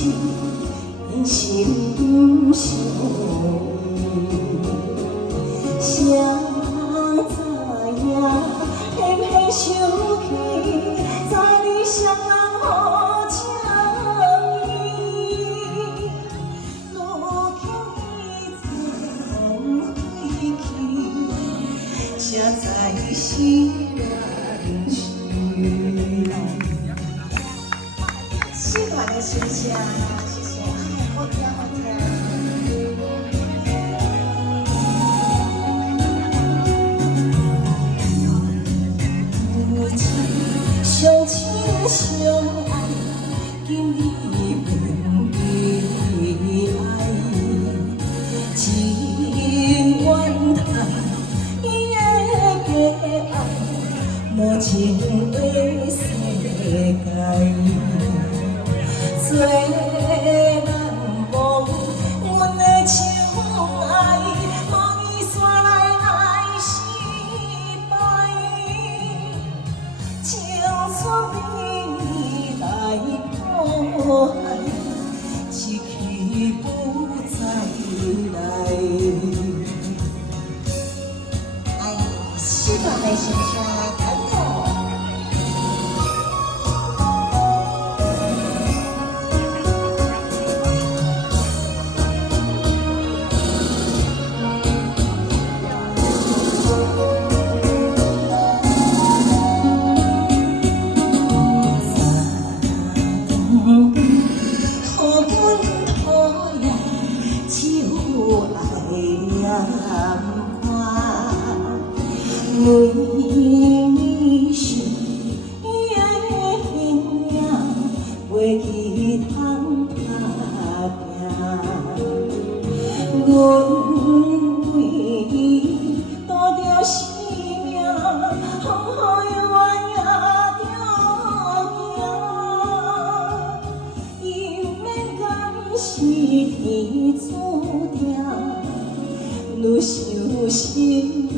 情，人心不相谁知影，偏偏想起，在你双人好情意，路径已回去，才知是人世。喜欢的声声，谢谢，好听好听。相亲相爱，今日面对爱，情愿叹伊的假爱，无情的世界。做人无阮的情爱，无伊煞来爱失败。青春未来破坏，一去不再来。哎，喜欢的声声，感动。每暝想伊的身影，袂去通打拼。阮为伊赌着生命，风雨冤也着行，又免甘是天注定，愈想心愈。